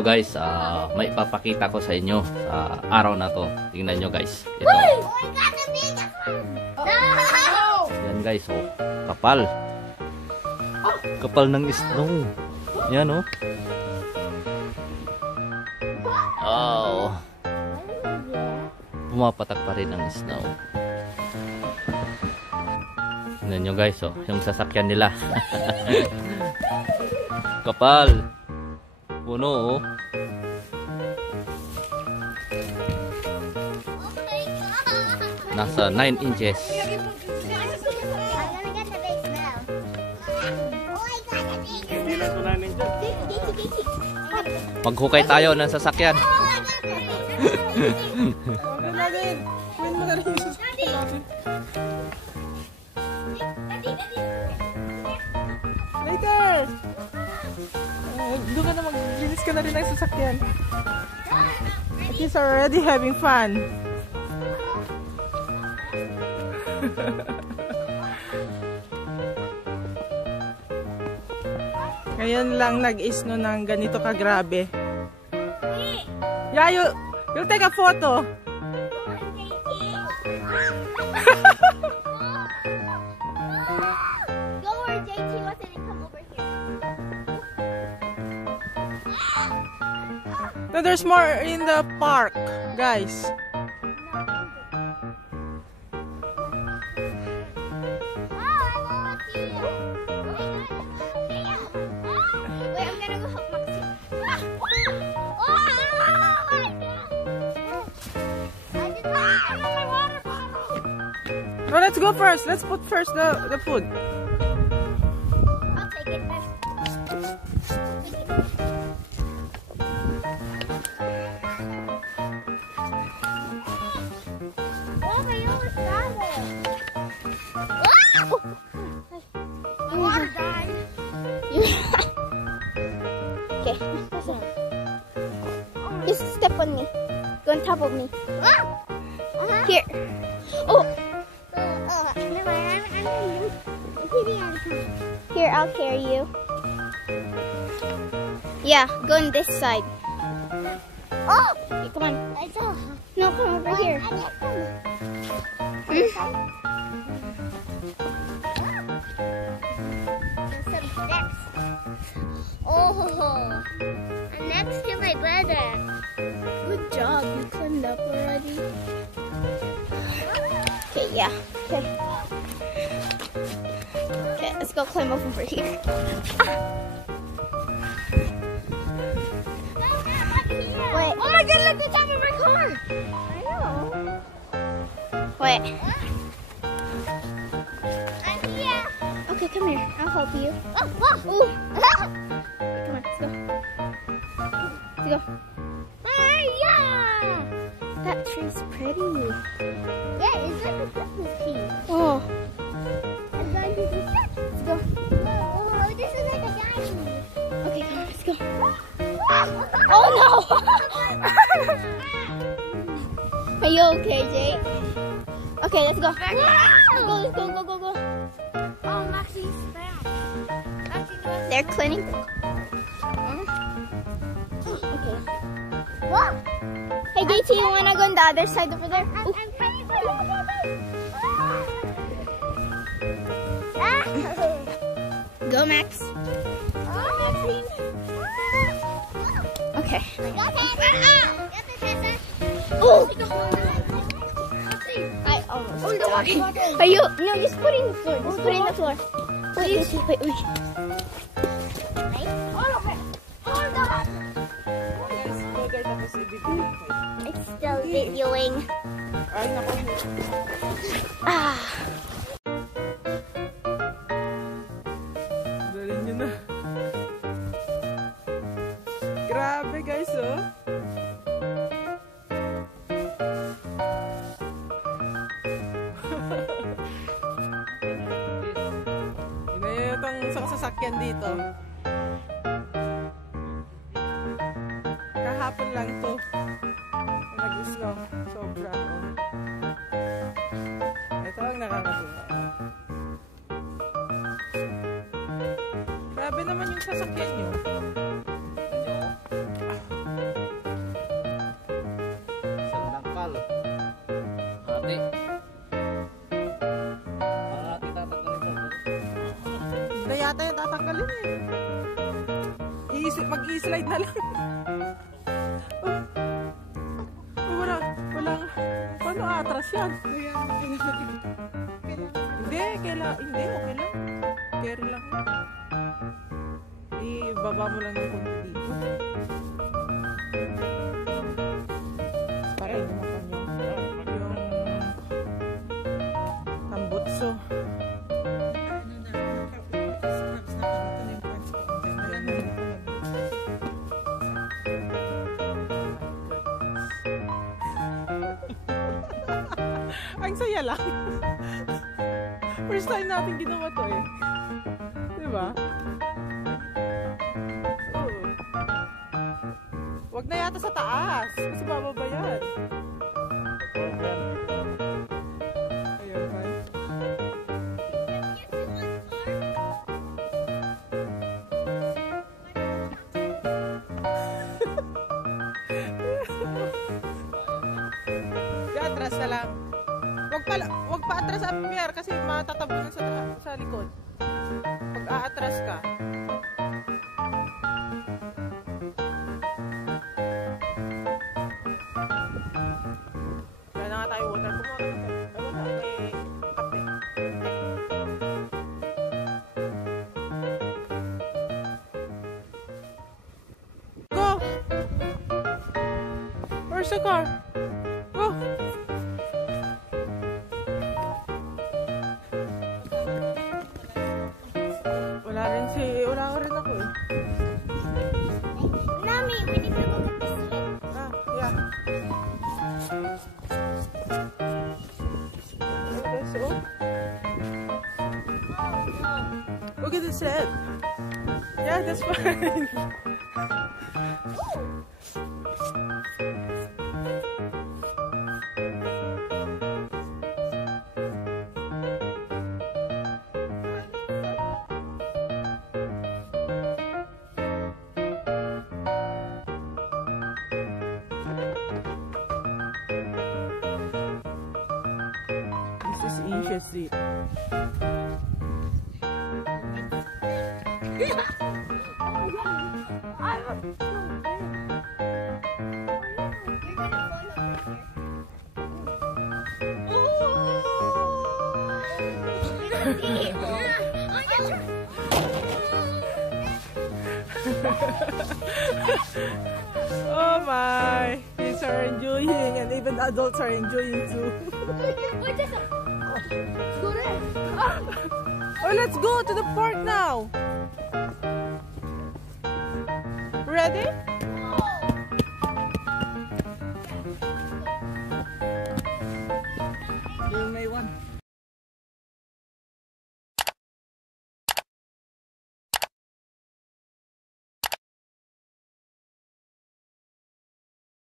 Hello guys, may ipapakita ko sa inyo sa araw na to. Tingnan nyo guys. Ito. Yan guys, oh. Kapal. Kapal ng snow. Yan oh. Oh. Pumapatak pa rin ang snow. Tingnan nyo guys, oh. Yung sasakyan nila. Kapal. Puno oh. Nasa 9 inches. Maghukay tayo ng sasakyan. Later! Doon ka na maglinis ka na rin ng sasakyan. He's already having fun. Ngayon lang nag-isno ng ganito kagrabe. Yeah, you'll take a photo. Go where JT was and come over here. No, there's more in the park, guys. Well, let's go first. Let's put first the food. I'll take it first. Oh, my own salad. Wow! The water died. Okay, listen. Just step on me. Go on top of me. Here. Oh! Here, I'll carry you. Yeah, go on this side. Oh! Okay, come on. No, come over here. Some steps. Oh, I'm next to my brother. Good job, you climbed up already. Okay, yeah. Okay. Okay, let's go climb up over here. Wait. Oh my god, look the top of my car! I know. Wait. I'm here. Okay, come here. I'll help you. Oh, oh. Ooh. Come on, let's go. Let's go. Yeah! That tree's pretty. Yeah, it's like a Christmas tree. Oh. I'm going to the steps. Let's go. Oh, this is like a diamond. Okay, come on, let's go. Oh no! Are you okay, Jake? Okay, let's go. Let's go. Oh, Maxi's back. They're cleaning. Okay. Whoa! Hey, JT, you wanna go on the other side over there? I'm trying to go, Max. Oh, Maxine. Okay. Oh! I almost died. Are you? No, just put it in the floor. Just put it in the floor. Wait. It's still videoing. Ah. Dali nyo na. Grabe guys, oh. Yun na yung isang sasakyan dito. Kahapon lang to. Nag-snow. Sobra. Ito ang nakakatuwa. Grabe naman yung sasakyan nyo. tatanggal. Hati. Ang hati tatanggalin to. Na yata yung tatanggalin eh. Mag-i-slide na lang. Walang, paano atras yan? Hindi, okay lang. Carry lang. Ibaba mo lang yung konti dito. Para inumakan yung tambutso. Ang saya lang. First time natin ginawa to eh. Diba? Oo. Wag na yata sa taas. Kasi bababa yan. Ayun, man. Atras na lang. Wag pa atras ang pier kasi matatabunan sa likod. Pag aatras ka. Kaya na nga tayo water. Wala, may kape. Go! Where's the car? Go! Wala rin ako eh. Mommy, we need to look at the slip. Yeah. Okay, so. Look at the sled. Yeah, that's fine. This is Isha's seat. Oh my! Kids are enjoying, and even adults are enjoying too. Oh, let's go to the park now. Ready?